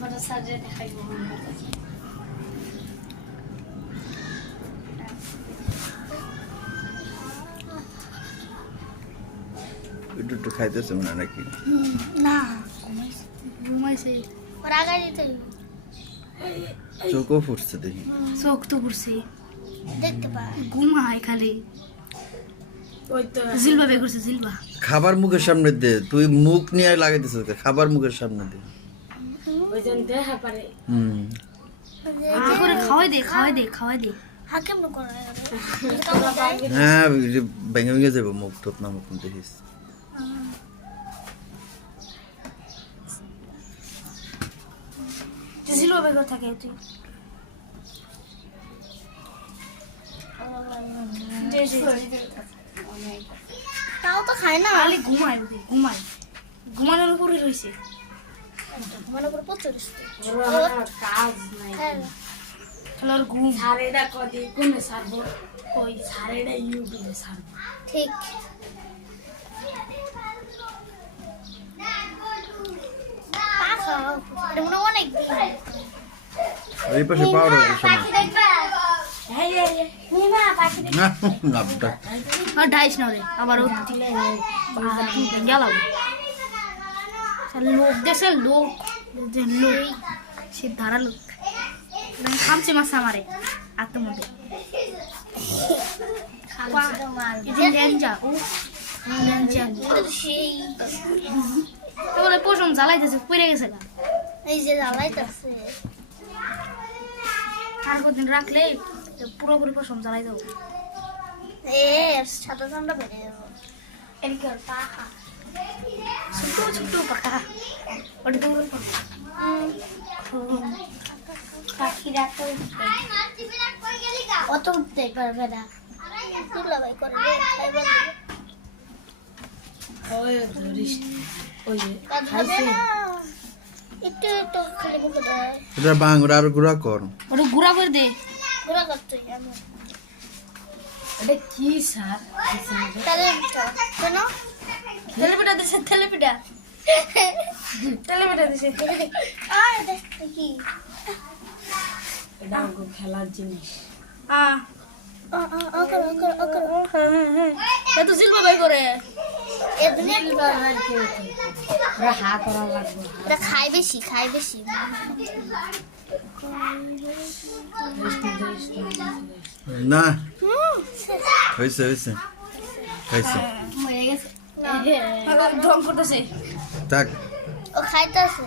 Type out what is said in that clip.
বড় সাজে দেখাইব একটু খাইতেছে মনে হয় নাকি না ঘুমাইছে রাগা দিতে চোখও ফুটছে দেখি চোখ তো পড়ছে দেখতে পা ঘুমায় খালি ওই তো জিলবা বের করছে জিলবা খাবার মুখের সামনে দে তুই মুখ নিয়ে লাগাইতেছিস খাবার মুখের সামনে দে ওইজন দেখা পারে করে খাওয়াই দে হাকিম করে হ্যাঁ ভেঙে ভেঙে যাবো মুখ টোপ না মুখ দেখিস জিলবা বের করে থাকে তুই তাও তো খায় না খালি ঘুমায় ঘুমানোর উপরে রয়েছে মানে পুরো প্রচুর কাজ নাই চলো আর ঘুম সারেটা কদি কোনে সারবো ওই সারেটা ইউটিউবে সারবো ঠিক অনেক এই পাশে পাওয়ার পাখি দেখবা না নাপটা আর ডাইস না রে আবার গেলাম লোক দেশের লোক সে ধারা লোক খামছে মাছ আমারে আত্মমধ্যে পশম জ্বালাইতেছে পড়ে গেছে গা এই যে জ্বালাইতেছে আর কদিন রাখলে পুরোপুরি পশম জ্বালাই দেবো সাদা ঠান্ডা বেড়ে যাবো এদিকে পাখা ছোট পাখা ওটা তো পাখিরা তো অত উঠতে পারবে না দুলাভাই করে একটু একটু খালি মুখে দেয় এটা বাংলা আর গুড়া কর ওটা গুড়া করে দে ঘোরা করতে আমি এটা কি স্যার তাহলে কেন তেলেপিঠা দিছে তেলেপিঠা দিছে কি এটা খেলার জিনিস তো জিলবা বাই করে খাই বেশি না হয়েছে ঢং করতেছে থাক ও খাইতেছে